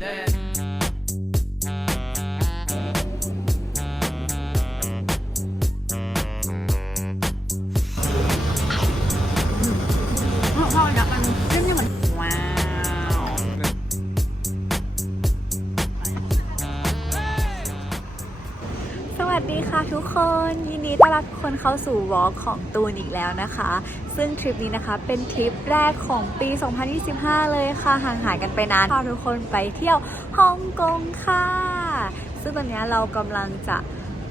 พอดักมันเส้นนี่มันว้าวสวัสดีค่ะทุกคนยินดีต้อนรับทุกคนเข้าสู่วอล์กของตูนอีกแล้วนะคะ ซึ่งทริปนี้นะคะ เป็นทริปแรกของปี 2025 เลยค่ะ ห่างหายกันไปนานพาทุกคนไปเที่ยวฮ่องกงค่ะ ซึ่งตอนนี้เรากำลังจะ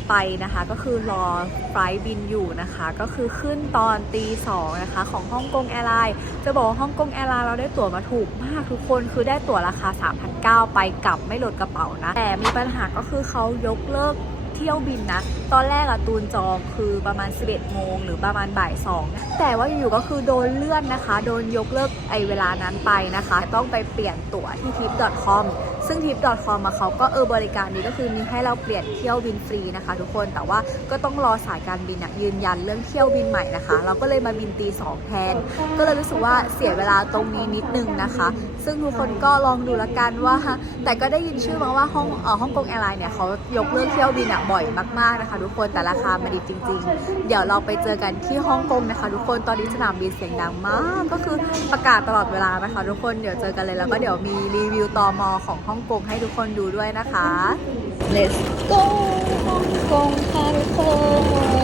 ไปนะคะก็คือรอไฟล์บินอยู่นะคะ ก็คือขึ้นตอนตีสองนะคะของฮ่องกงแอร์ไลน์จะบอกว่าฮ่องกงแอร์ไลน์เราได้ตั๋วมาถูกมากทุกคนคือได้ตั๋วราคา 3,900 ไปกลับไม่ลดกระเป๋านะ แต่มีปัญหาก็คือเขายกเลิก เที่ยวบินนะ ตอนแรกอะตูนจองคือประมาณ 11 โมงหรือประมาณบ่าย2แต่ว่าอยู่ๆก็คือโดนเลื่อนนะคะ โดนยกเลิกไอเวลานั้นไปนะคะ ต้องไปเปลี่ยนตั๋วที่ trip.com ซึ่ง trip.com อะเขาก็เออบริการดีก็คือมีให้เราเปลี่ยนเที่ยวบินฟรีนะคะ ทุกคน แต่ว่าก็ต้องรอสายการบินยืนยันเรื่องเที่ยวบินใหม่นะคะ เราก็เลยมาบินตีสองแทน ก็เลยรู้สึกว่าเสียเวลาตรงนี้นิดนึงนะคะ ซึ่งทุกคนก็ลองดูละกันว่า แต่ก็ได้ยินชื่อมาว่าห้องเอ่อฮ่องกงแอร์ไลน์เนี่ยเขายกเลิกเที่ยวบินอะบ่อยมากๆนะคะ ทุกคนแต่ราคามันดีจริง ๆ เดี๋ยวเราไปเจอกันที่ฮ่องกงนะคะ ทุกคนตอนนี้สนามบินเสียงดังมาก ก็คือประกาศตลอดเวลานะคะ ทุกคนเดี๋ยวเจอกันเลยแล้วก็เดี๋ยวมีรีวิวตอมอของฮ่องกงให้ทุกคนดูด้วยนะคะ Let's go ฮ่องกงค่ะทุกค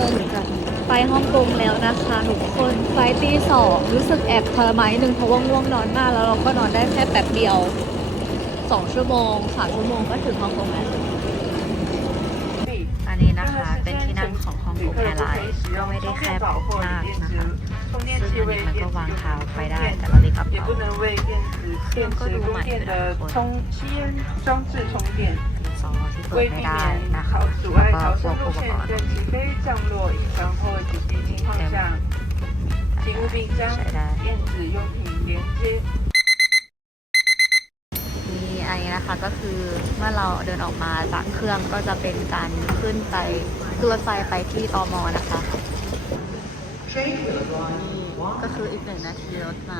น ไปฮ่องกงแล้วนะคะทุกคนไฟตีสองรู้สึกแอบทรมานหนึ่งเพราะว่าง่วงนอนมากแล้วเราก็นอนได้แค่แป๊บเดียวสองชั่วโมงสามชั่วโมงก็ถึงฮ่องกงแล้วอันนี้นะคะเป็นที่นั่งของฮ่องกงแอร์ไลน์ก็ไม่ได้แคบมากนะคะซึ่งอันนี้มันก็วางเท้าไปได้แต่เราเล็กอับเอาเครื่องก็ดูใหม่เลยนะคน อที่เปิดไม่ได้นะคะแล้วก็พวกอุปกรณ์เใช้ได้นี่อันนี้นะคะก็คือเมื่อเราเดินออกมาจากเครื่องก็จะเป็นการขึ้นไปขึ้นรถไฟไปที่ตอมอนะคะ ก็คืออีกหนึ่งนาทีรถมา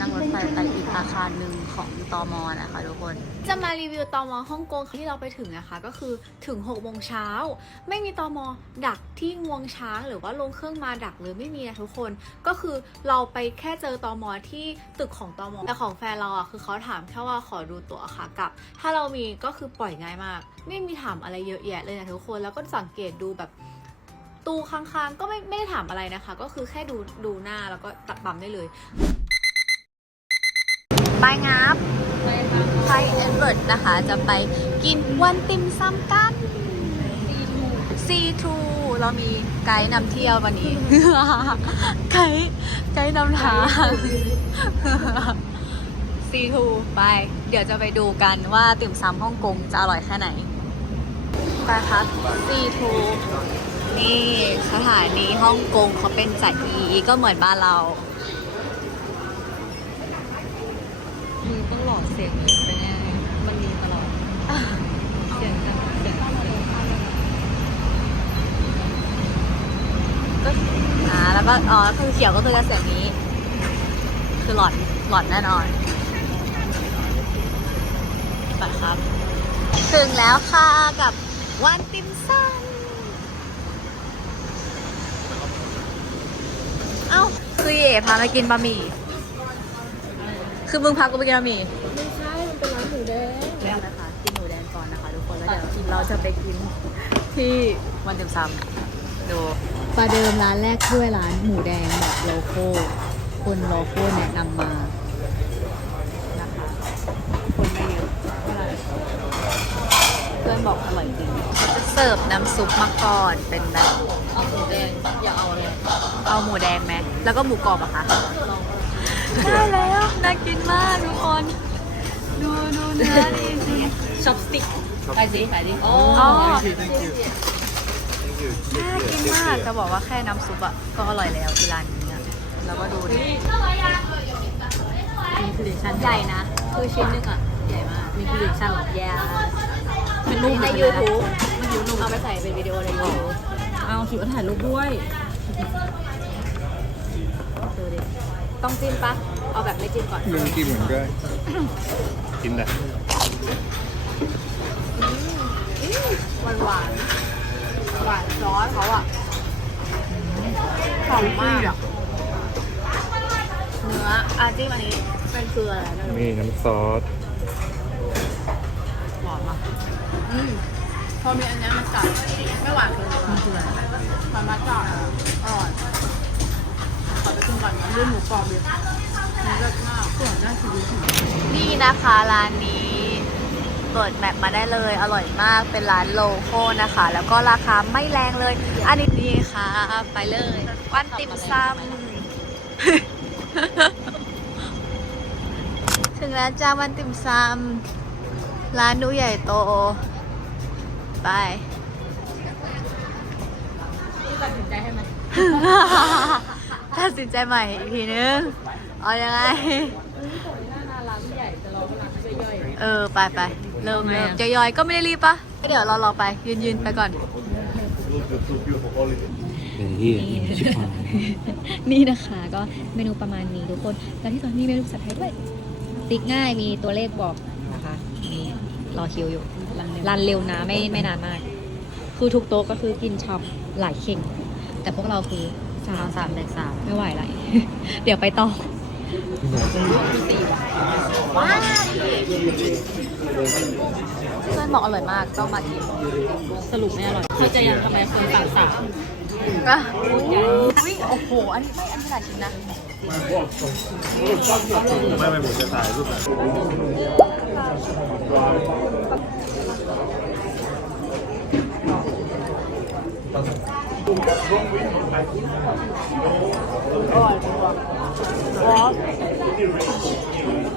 นั่งรถไฟไปอีกอาคารหนึ่งของตอมอนะคะทุกคน จะมารีวิวตอมอฮ่องกงที่เราไปถึงนะคะ ก็คือถึง6โมงเช้า ไม่มีตอมอดักที่งวงช้างหรือว่าลงเครื่องมาดักหรือไม่มีนะทุกคน ก็คือเราไปแค่เจอตอมอที่ตึกของตอมอแต่ของแฟนเราอะคือเขาถามแค่ว่าขอดูตั๋วค่ะกับ ถ้าเรามีก็คือปล่อยง่ายมาก ไม่มีถามอะไรเยอะแยะเลยนะทุกคนแล้วก็สังเกตดูแบบ ตู้ข้างๆ ก็ไม่ไม่ได้ถามอะไรนะคะ ก็คือแค่ดูดูหน้าแล้วก็ตัดปั๊มได้เลยไปงับไปเอ็นเวิร์ดนะคะ จะไปกินวันติมซัมกัน C2 เรามีไกด์นำเที่ยววันนี้ ไกด์ไกด์นำทาง C2 ไป เดี๋ยวจะไปดูกันว่าติ่มซำฮ่องกงจะอร่อยแค่ไหน ไปครับ C2 นี่สถานีฮ่องกงเขาเป็นจัดอีก็เหมือนบ้านเรามือต้องหลอดเสียงเลยไปแน่มันมีตลอดเสียงกันเสียงก็อ่าแล้วก็อ๋อคือเขียวก็คือจะเสียงนี้ คือหลอนหลอนแน่นอนไปครับ ถึงแล้วค่ะกับวันติมเอ้า คือเย่พามากินบะหมี่ คือมึงพากูไปกินบะหมี่ ไม่ใช่ มันเป็นร้านหมูแดงแล้วนะคะ กินหมูแดงก่อนนะคะทุกคน แล้วเดี๋ยวเราจะไปกินที่วันติมซำดูประเดิมร้านแรกด้วยร้านหมูแดงแบบโลโก้คนโลโก้แนะนำมานะคะคนไม่เยอะเท่าไหร่เพื่อนบอกอร่อยจริงเขาจะเสิร์ฟน้ำซุปมาก่อนเป็นแบบเอาหมูแดงอย่าเอาอะไร เอาหมูแดงไหมแล้วก็หมูกรอบอะคะได้แล้วน่ากินมากทุกคน ดูดูเนื้อดีสิช็อปสติ๊กไปสิไปดิอ๋ออ๋อ Thank you. Thank you. น่ากินมากจะบอกว่าแค่น้ำซุปอะก็อร่อยแล้วที่ร้านนี้อะแล้วก็ดูดิมีคือเด็กชั้นใหญ่นะ คือชิ้นหนึงอะใหญ่มาก มีคือเด็กชั้นหรอแย่เป็นรูปในยูทูบเอาไปใส่เป็นวิดีโอในยูทูบเอาคิดว่าถ่ายรูปด้วยดูดิ ต้องจิ้มปะเอาแบบไม่จิ้มก่อนมึงกินเหมือนกันกินนะหวานหวานหวานซอสเขาอะหอมมากเนื้ออาจิ้มอันนี้เป็นเกลืออะไรไม่รู้ นี่น้ำซอสหอมอะอืมพอมีอันเนี้ยมันจัดไม่หวานเกินไปมันคือมันมาจัดอ่อร่อย ขอไปกินก่อนนะเรื่องหมูกรอบเลยมันเลิศมากส่วนน่าชีวิตนี่นะคะร้านนี้เปิดแมปมาได้เลย อร่อยมากเป็นร้านโลโก้นะคะ แล้วก็ราคาไม่แรงเลย อันนี้ดีค่ะ ไปเลยวันติมซำถึงแล้วจ้าวันติมซำร้านดูใหญ่โต ไปตัดสินใจให้มัน ตัดสินใจใหม่อีกทีนึง เอายังไงหน้าร้านใหญ่แต่เราร้านย่อยเออ ไปไปเริ่มเริ่มจะย่อยก็ไม่ได้รีบปะเดี๋ยวเรารอไป ยืนยืนไปก่อน นี่ชิบหายนี่นะคะก็เมนูประมาณนี้ทุกคน แล้วที่ตอนนี้เมนูภาษาไทยด้วย ติ๊กง่ายมีตัวเลขบอกนะคะนี่รอคิวอยู่รันเร็วนะไม่ไม่นานมาก คือทุกโต๊ะก็คือกินช็อปหลายเข่ง แต่พวกเราคือ สามสามแดกสามไม่ไหวละ เดี๋ยวไปต่อเพื่อนบอกอร่อยมากต้องมากินสรุปไม่อร่อยเข้าใจยังทำไมคนสั่งสามก็อุ้ยโอ้โห อันนี้ไม่อันนี้ขนาดชิมนะไม่ไม่ผมจะถ่ายรูปแบบ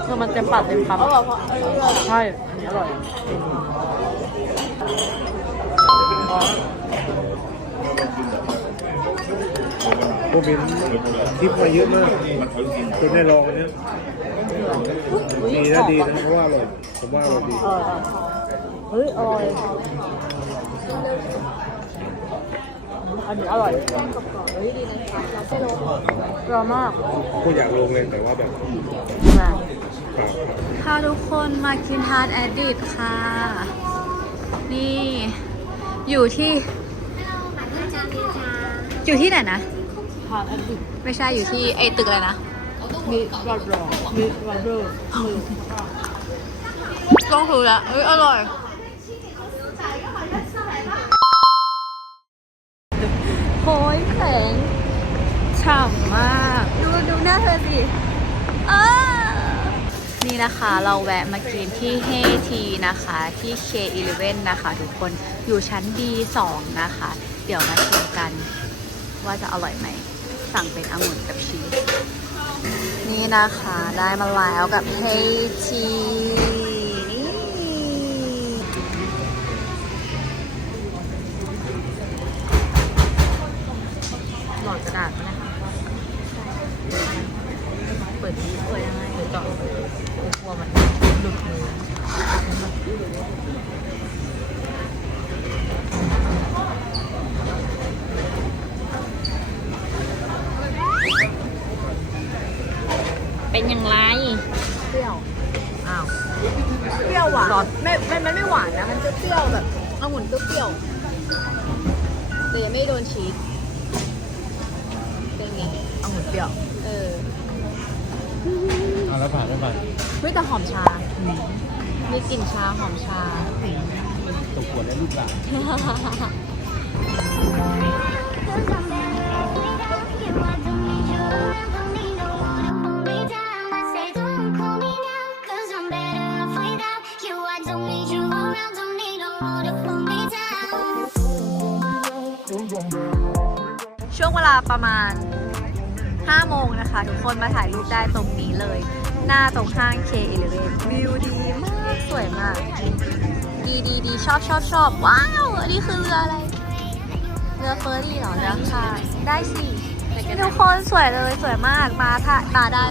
คือมันเต็มปากเต็มคำใช่อันนี้อร่อยพวกเป็นคลิปมาเยอะมากคุณได้ลองอันเนี้ยดีนะดีนะเพราะว่าอร่อยผมว่าอร่อยดีเฮ้ยอร่อย อันนี้อร่อยกรอบมากก็อยากลงเลยแต่ว่าแบบนะเปล่าค่ะทุกคนมากินทาร์ตแอดดิตค่ะ นี่ อยู่ที่ อยู่ที่ไหนนะทานอันดิบไม่ใช่อยู่ที่ไอตึกอะไรนะมีรอดรอมีรอดเดอร์ต้องถือละเอ้ยอร่อย โอ้ยแข็งฉ่ำมาก ดูดูหน้าเธอสิอ้า นี่นะคะเราแวะมากินที่เฮทีนะคะที่ K11 นะคะ ทุกคนอยู่ชั้น B2 นะคะ เดี๋ยวมาชิมกันว่าจะอร่อยไหม สั่งเป็นองุ่นกับชีสนี่นะคะได้มาแล้วกับเฮทีนี่หลอดกระดาษไหมนะคะเปิดที่เปิดยังไงเปิดเจาะก ลัวมันหลุดมือเป็นอย่างไร เปรี้ยว อ้าว เปรี้ยวหวานไม่ไม่มันไม่หวานนะ มันจะเปรี้ยวแบบองุ่นเปรี้ยวๆแต่ยังไม่โดนชีสเป็นไง องุ่นเปรี้ยว เออ เอาแล้วผ่านไม่ผ่านเฮ้ยแต่หอมชา มีกลิ่นชาหอมชา ตกขวดได้ลูกหลานช่วงเวลาประมาณ5โมงนะคะ ทุกคนมาถ่ายรูปได้ตรงนี้เลย หน้าตรงห้าง K11 วิวดีมากสวยมาก ดีดีดีชอบชอบชอบว้าว อันนี้คือเรืออะไร เรือเฟอร์รี่เหรอเรือค่ะ ได้สิทุกคนสวยเลยสวยมากมาถ่ายมาได้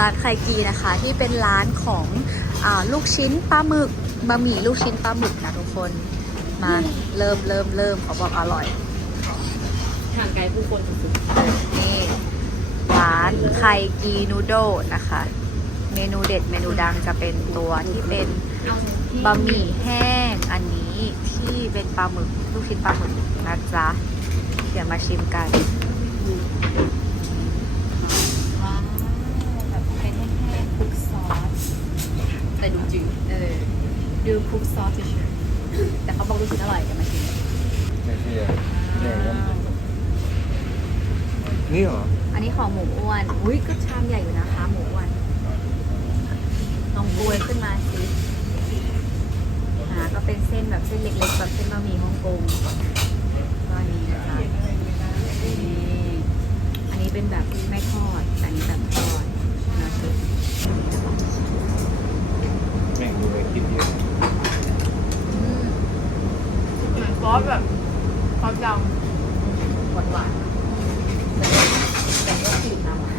ร้านไคกีนะคะ ที่เป็นร้านของอาลูกชิ้นปลาหมึกบะหมี่ลูกชิ้นปลาหมึกนะทุกคนมาเริ่มเริ่มเริ่มเขาบอกอร่อยห่างไกลผู้คนสุดนี่ร้านไคกีนูโดนะคะ เมนูเด็ดเมนูดังจะเป็นตัวที่เป็นบะหมี่แห้งอันนี้ที่เป็นปลาหมึกลูกชิ้นปลาหมึกนะจ๊ะเดี๋ยวมาชิมกันว้าวแบบเป็นแห้งๆคลุกซอส ๆ แต่ดูจืดเออ ดูคลุกซอสเฉยๆแต่เขาบอกลูกชิ้นอร่อยเดี๋ยวมาชิมกันนี่เหรอ อันนี้ของหมูอ้วน อุ้ยก็ชามใหญ่อยู่นะคะ หมูอ้วน ลองบวยขึ้นมาสิอ่าก็เป็นเส้นแบบเส้นเล็กๆแบบเส้นบะหมี่ฮ่องกงก็อันนี้นะคะนี่อันนี้เป็นแบบไม่ทอดแต่อันนี้แบบทอดนะคะ แม่งดูเลยกินเยอะ อืม เหมือสแบบความจำหวานหวาน แต่ก็ขีดนำอะ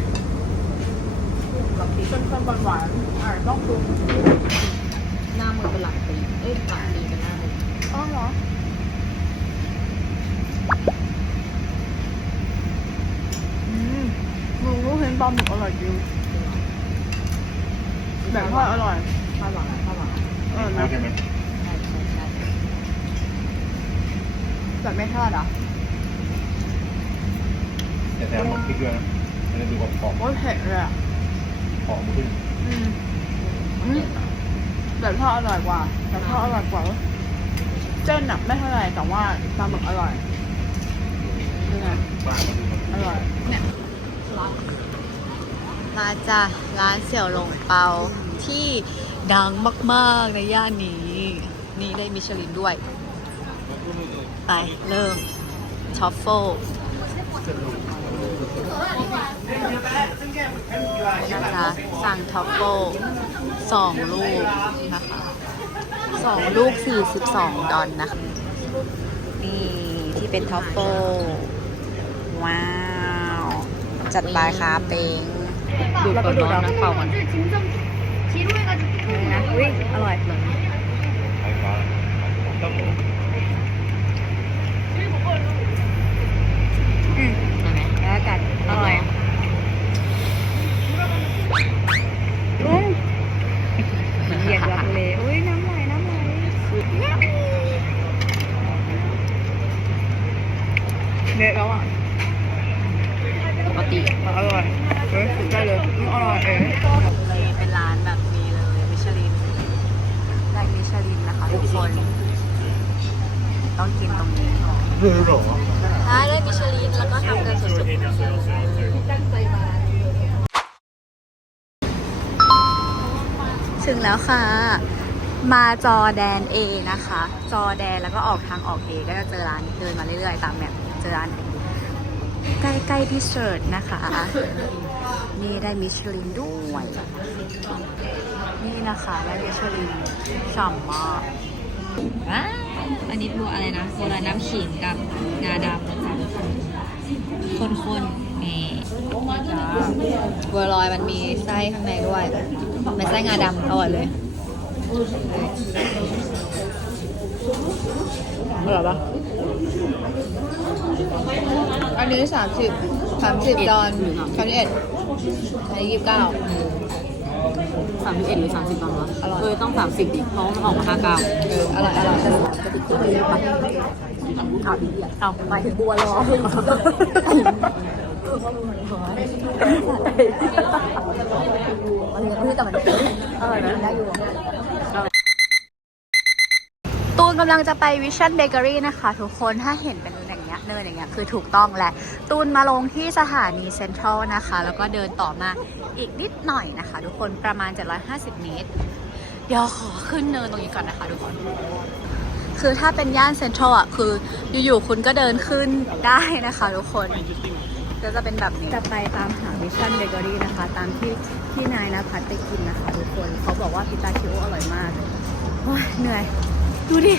แบบที่เค็มๆหวานๆอ่าต้องปรุงหน้ามือเป็นหลังตีเอ้ยหลังตีเป็นหน้ามือ อ๋อเหรอ อืมหมูลูกชิ้นปลาหมึกอร่อยจริงแบบทอดอร่อยทอดหวานทอดหวานเออนะ ใช่ไหม ใช่ใช่ใช่แบบไม่ทอดอะ แต่แต่มันพริกด้วยนะมันจะดูกรอบกรอบ โอ้ยเผ็ดเลยอะ หอมขึ้น อืมอืมแบบทอดอร่อยกว่าแบบทอดอร่อยกว่า เจ้นอะไม่เท่าไหร่แต่ว่าปลาหมึกอร่อยนี่ไงป้าก็ดูมันอร่อยมาจ้ะร้านเสี่ยวหลงเปาที่ดังมากๆในย่านนี้ นี่ได้มิชลินด้วย ไป เริ่มช็อฟเฟิล นะคะสั่งท็อฟเฟิลสองลูกนะคะสองลูก 42 ดอลนะคะนี่ที่เป็นท็อฟเฟิลว้าว จัดไปค่ะเปงดูดก่อนร้อนนะเป่าก่อนนะอุ้ยอร่อยไฟฟ้าต้องอืม อร่อยอืมเหยียดรักเลยอุ้ยน้ำไหลน้ำไหลเละแล้วอะปกติอร่อยเฮ้ยได้เลยอร่อยเองเป็นร้านแบบนี้เลยมิชลินได้มิชลินนะคะทุกคน ต้องกินตรงนี้เรื่องหรอ ถ้าได้มิชลินแล้วก็ทำกันสุดๆ ถึงแล้วค่ะ มาจอแดน A นะคะ จอแดนแล้วก็ออกทางออก A ก็จะเจอร้านเดินมาเรื่อยๆ ตามแบบเจอร้านใกล้ๆที่เชิร์ตนะคะนี่ได้มิชลินด้วย นี่นะคะได้มิชลินฉ่ำมาก ว้าวอันนี้บัวอะไรนะบัวลอยน้ำขิงกับงาดำนะจ๊ะคนๆนี่บัวลอยมันมีไส้ข้างในด้วยเป็นไส้งาดำอร่อยเลยอร่อยปะอันนี้สามสิบสามสิบดอนสามสิบเอ็ดอันนี้ยี่สิบเก้า สามสิบเอ็ดหรือสามสิบบาทวะอร่อยเออต้องสามสิบดิเพราะมันออกมาห้าเก้าเอออร่อยอร่อยเอาหมายถึงบัวลอมันยังไม่แต่มันอร่อยนะได้อยู่ตูนกำลังจะไปวิชั่นเบเกอรี่นะคะ ทุกคนถ้าเห็นเป็น งเงี้ยเนินอย่างเงี้ยคือถูกต้องแหละตูนมาลงที่สถานีเซ็นทรัลนะคะ แล้วก็เดินต่อมาอีกนิดหน่อยนะคะ ทุกคนประมาณ 750 เมตร เดี๋ยวขอขึ้นเนินตรงนี้ก่อนนะคะทุกคน คือถ้าเป็นย่านเซ็นทรัลอะคืออยู่ๆคุณก็เดินขึ้นได้นะคะทุกคนก็จะเป็นแบบนี้จะไปตามหาวิชั่นเบเกอรี่นะคะ ตามที่ที่นายนภัสไปกินนะคะ ทุกคนเขาบอกว่าพิตาชิโออร่อยมากโอ้ยเหนื่อย ดูดิ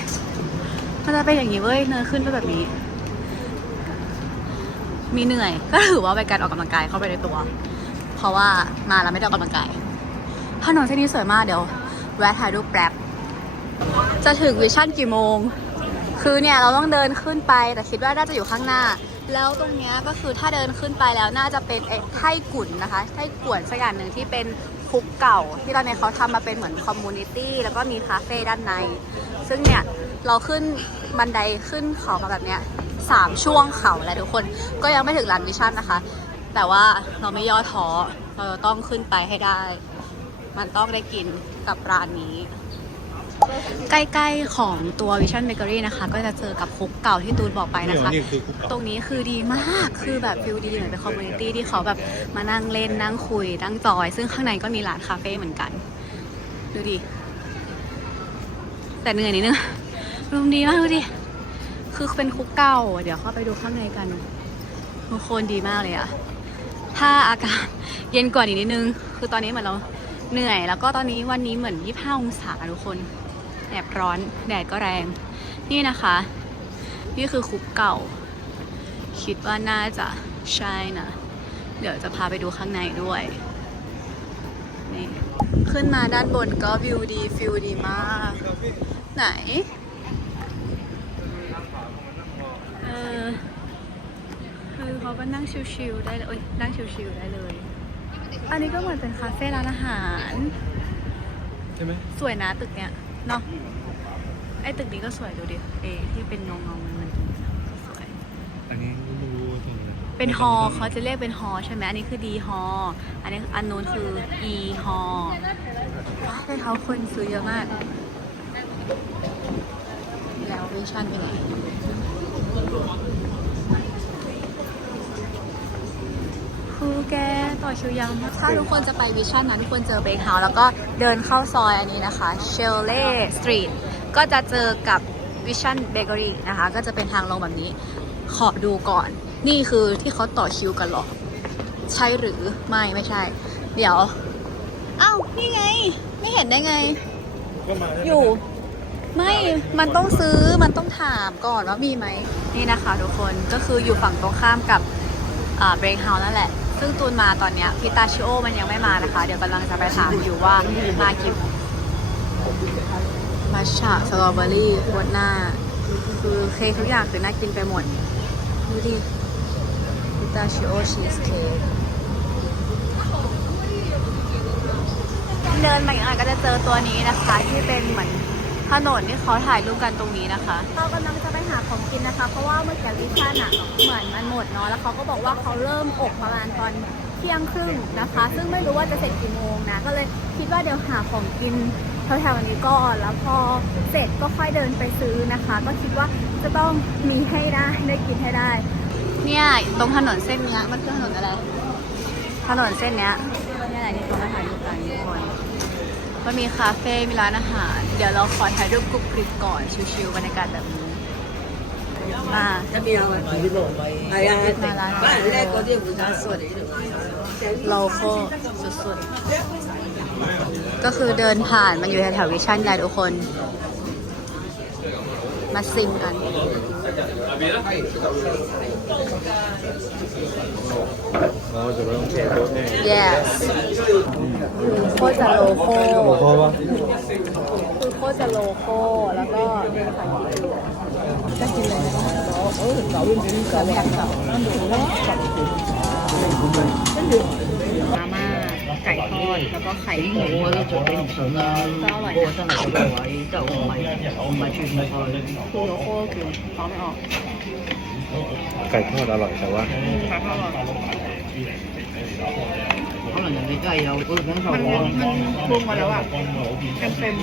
มันจะเป็นอย่างนี้เว้ยเนินขึ้นไปแบบนี้ มีเหนื่อย ก็ถือว่าเป็นการออกกำลังกายเข้าไปในตัว เพราะว่ามาแล้วไม่ได้ออกกำลังกายถนนเส้นนี้สวยมากเดี๋ยว แวะถ่ายรูปแป๊บจะถึงวิชั่นกี่โมง คือเนี่ยเราต้องเดินขึ้นไปแต่คิดว่าน่าจะอยู่ข้างหน้า แล้วตรงนี้ก็คือถ้าเดินขึ้นไปแล้วน่าจะเป็นไอ้ไท่กุ่นนะคะไท่กวนสักอย่างหนึ่งที่เป็นคุกเก่า ที่ตอนนี้เขาทำมาเป็นเหมือนคอมมูนิตี้แล้วก็มีคาเฟ่ด้านใน ซึ่งเนี่ยเราขึ้นบันไดขึ้นเขามาแบบเนี้ย สามช่วงเขาแหละทุกคนก็ยังไม่ถึงลานวิชั่นนะคะ แต่ว่าเราไม่ย่อท้อเราจะต้องขึ้นไปให้ได้ มันต้องได้กินกับร้านนี้ ใกล้ๆของตัว Vision Bakery นะคะ ก็จะเจอกับคุกเก่าที่ตูนบอกไปนะคะนี่คือคุกเก่าตรงนี้คือดีมากคือแบบฟิลดีเหมือนเป็นคอมมูนิตี้ที่เขาแบบมานั่งเล่นนั่งคุย นั่งจอย ซึ่งข้างในก็มีร้านคาเฟ่เหมือนกัน ดูดิแต่เหนื่อยนิดนึงรูมดีมากดูดิ คือเป็นคุกเก่า เดี๋ยวเข้าไปดูข้างในกันทุกคนดีมากเลยอะถ้าอากาศเย็นกว่านี้นิดนึง คือตอนนี้เหมือนเราเหนื่อย แล้วก็ตอนนี้วันนี้เหมือน 25 องศาทุกคนแอบร้อน แดดก็แรง นี่นะคะ นี่คือคุกเก่า คิดว่าน่าจะใช่นะ เดี๋ยวจะพาไปดูข้างในด้วย นี่ ขึ้นมาด้านบนก็วิวดีฟิลดีมาก ไหน เออ คือเขาก็นั่งชิลๆได้เลยเอ้ยนั่งชิลๆได้เลย อันนี้ก็เหมือนเป็นคาเฟ่ร้านอาหาร ใช่ไหมสวยนะตึกเนี้ยเนาะไอ้ตึกนี้ก็สวยดูดิเอที่เป็นเงาเงาๆมันมันสวย อันนี้ไม่รู้ว่าตรงไหนเป็นฮอเขาจะเรียกเป็นฮอใช่ไหมอันนี้คือดีฮออันนี้อันนู้นคืออีฮอได้เขาคนซื้อเยอะมาก แล้ววิชั่นเป็นไง ต่อคิวยาวมากถ้าทุกคนจะไปวิชั่นนะทุกคนเจอเบคเฮาส์แล้วก็เดินเข้าซอยอันนี้นะคะเชลเล่สตรีทก็จะเจอกับวิชั่นเบเกอรี่นะคะ ก็จะเป็นทางลงแบบนี้ ขอดูก่อน นี่คือที่เขาต่อคิวกันเหรอ ใช่หรือไม่ไม่ใช่ เดี๋ยวเอ้านี่ไง ไม่เห็นได้ไงก็มาได้อยู่ ไม่ มันต้องซื้อมันต้องถามก่อนว่ามีไหม นี่นะคะทุกคนก็คืออยู่ฝั่งตรงข้ามกับอ่าเบรกเฮาส์นั่นแหละ ซึ่งตูนมาตอนเนี้ยพิตาชิโอมันยังไม่มานะคะ เดี๋ยวกำลังจะไปถามอยู่ว่ามากี่มัชชะสตรอเบอรี่วดหน้าคือเค้กทุกอย่างคือน่ากินไปหมด ดูดิพิตาชิโอชีสเค้กเดินมาอีกหน่อยก็จะเจอตัวนี้นะคะ ที่เป็นเหมือน ถนนที่เขาถ่ายรูปกันตรงนี้นะคะ เรากำลังจะไปหาของกินนะคะ เพราะว่าเมื่อกี้วิชั่นอะเหมือนมันหมดเนาะแล้วเขาก็บอกว่าเขาเริ่มอบประมาณตอนเที่ยงครึ่งนะคะ ซึ่งไม่รู้ว่าจะเสร็จกี่โมงนะ ก็เลยคิดว่าเดี๋ยวหาของกินแถวๆนี้ก่อนแล้วพอเสร็จก็ค่อยเดินไปซื้อนะคะ ก็คิดว่าจะต้องมีให้ได้ได้กินให้ได้ เนี่ยตรงถนนเส้นเนี้ยมันคือถนนอะไร ถนนเส้นเนี้ยนี่แหละที่เขามาถ่ายรูปกันทุกคน มันมีคาเฟ่ มีร้านอาหาร เดี๋ยวเราขอถ่ายรูปกรุบกริบก่อน ชิวๆบรรยากาศแบบนี้ มาจะมีอะเราโคสุดๆ ก็คือเดินผ่านมันอยู่แถววิชั่นแหละทุกคน มาซิมกัน yes คือโคตรจะโลโก้เพราะว่าคือโคตรจะโลโก้แล้วก็เป็นผ่านก็กินเลยนะคะเออเก่าเก่าแบบเก่ามาม่า ไก่ทอดแล้วก็ไข่หมูแล้วก็เป็นสนก็อร่อยนะแต่อมไปอมไปชื่นพอเลยคือโลโก้คือเขาไม่ออกไก่ทอดอร่อยแต่ว่าไก่ทอดอร่อยเขาหลังจากใกล้เราก็ทั้งสองมันมันปรุงมาแล้วอะเต็ม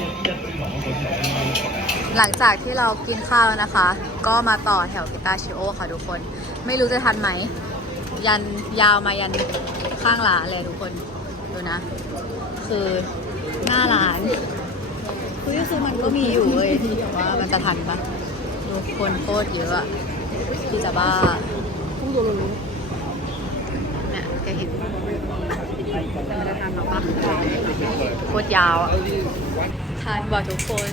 หลังจากที่เรากินข้าวแล้วนะคะ ก็มาต่อแถวกิตาชิโอค่ะทุกคน ไม่รู้จะทันไหม ยันยาวมายันข้างหลาเลยทุกคน นะ คือหน้าร้านคือคือมันก็มีอยู่เว้ยแต่ว่ามันจะทันปะดูคนโคตรเยอะอะที่จะบ้าเนี่ยแกเห็นมันจะทันหรอปะโคตรยาวอะทานบ่ทุกคน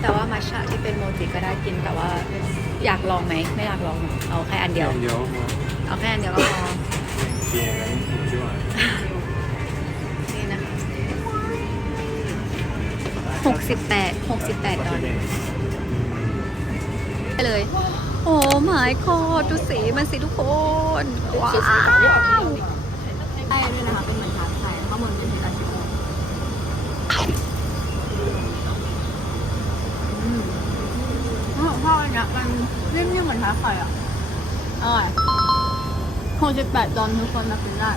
แต่ว่ามัชชะที่เป็นโมจิก็ได้กินแต่ว่า อยากลองไหมไม่อยากลองเอาแค่อันเดียว เดี๋ยวเอาแค่อันเดียวก็พอเบียร์กันนี่นะคะนี่ช่วยคือโคตรจะโลโก้แล้วก็เดินผ่านนี้เบียร์เดินผ่านนี้ช่วยนี่นะคะ68 68ดอลไปเลย โอ้ my god ดูสีมันสิทุกคน ว้าวได้ด้วยนะคะ เป็นเหมือนทาไทยข้างบนเป็นเพชรอาชิโออืมอ๋อชอบอัน เนี้ยมันนิ่มๆเหมือนทาไข่อะอร่อย68ดอลทุกคนมากินได้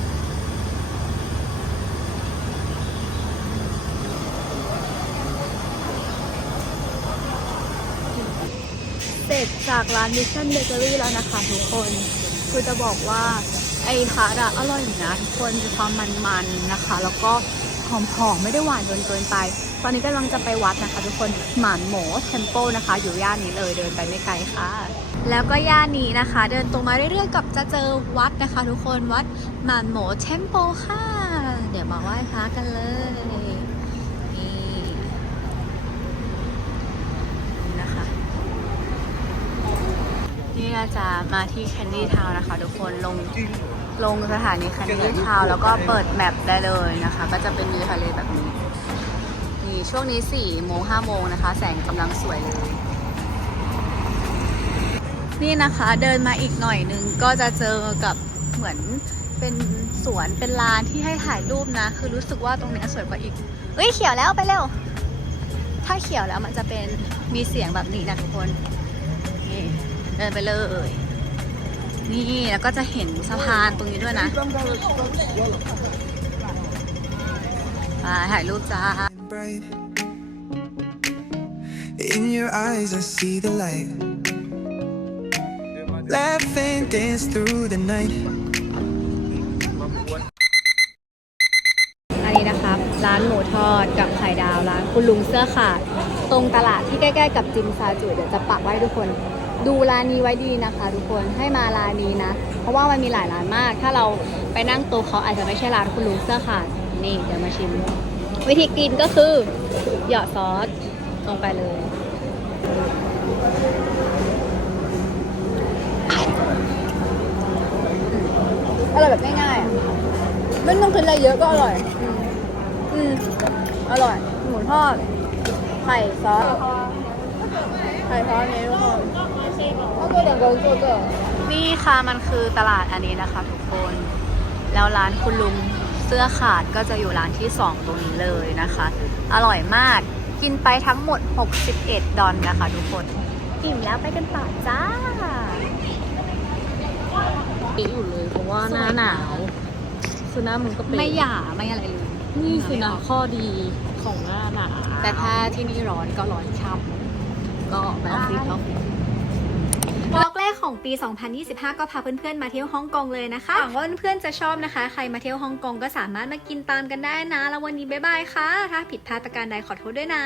เสร็จจากร้าน Mission Bakery แล้วนะคะทุกคนคือจะบอกว่าไอ้ทาร์ตอะอร่อยอยู่นะทุกคนมีความมันๆนะคะ แล้วก็หอมๆ ไม่ได้หวานจนเกินไป ตอนนี้กำลังจะไปวัดนะคะ ทุกคนหมานโหมเทมเปิลนะคะ อยู่ย่านนี้เลยเดินไปไม่ไกลค่ะ แล้วก็ย่านนี้นะคะ เดินตรงมาเรื่อยๆกับจะเจอวัดนะคะ ทุกคนวัดหมานโหมเทมเปิลค่ะ เดี๋ยวมาไหว้พระกันเลยนี่นะคะนี่เราจะมาที่แคนดี้ทาวนะคะ ทุกคนลงลงสถานีแคนดี้ทาวแล้วก็เปิดแมปได้เลยนะคะ ก็จะเป็นวิวทะเลแบบนี้ ช่วงนี้4โมง5โมงนะคะ แสงกำลังสวยเลย นี่นะคะเดินมาอีกหน่อยนึงก็จะเจอกับเหมือนเป็นสวนเป็นลานที่ให้ถ่ายรูปนะ คือรู้สึกว่าตรงนี้สวยกว่าอีกเอ้ยเขียวแล้วไปเร็ว ถ้าเขียวแล้วมันจะเป็นมีเสียงแบบนี้นะทุกคนนี่เดินไปเลย นี่แล้วก็จะเห็นสะพานตรงนี้ด้วยนะไปถ่ายรูปจ้า bright. In your eyes, I see the light. Laugh and dance through the night. อันนี้นะครับ ร้านหมูทอดกับไข่ดาวร้านคุณลุงเสื้อขาด ตรงตลาดที่ใกล้ๆกับจิมซาจุเดี๋ยวจะปักไว้ให้ทุกคน ดูร้านนี้ไว้ดีนะคะ ทุกคนให้มาร้านนี้นะ เพราะว่ามันมีหลายร้านมาก ถ้าเราไปนั่งโต๊ะเขาอาจจะไม่ใช่ร้านคุณลุงเสื้อขาดนี่เดี๋ยวมาชิม วิธีกินก็คือเหยาะซอสลงไปเลย อร่อยแบบง่ายๆอะไม่ต้องกินอะไรเยอะก็อร่อยอืมอืมอร่อย หมูทอด ไข่ซอส ไข่ซอสนี้ทุกคนถ้าตัวเด่นก็ตัวเกินี่ค่ะมันคือตลาดอันนี้นะคะทุกคน แล้วร้านคุณลุง เสื้อขาดก็จะอยู่ร้านที่ 2 ตรงนี้เลยนะคะ อร่อยมากกินไปทั้งหมด 61 ดอลนะคะทุกคนอิ่มแล้วไปกันต่อจ้าปีอยู่เลยเพราะว่าหน้าหนาวคือหน้ามึงก็เป็นไม่หยาไม่อะไรเลยนี่คือนะข้อดีของหน้าหนาวแต่ถ้าที่นี่ร้อนก็ร้อนช่ำก็ไปออฟฟิศเอาบล็อกแรก ของปี 2025 ก็พาเพื่อนๆมาเที่ยวฮ่องกงเลยนะคะ หวังว่าเพื่อนๆจะชอบนะคะ ใครมาเที่ยวฮ่องกงก็สามารถมากินตามกันได้นะ แล้ววันนี้บ๊ายบายค่ะ ถ้าผิดพลาดประการใดขอโทษด้วยนะ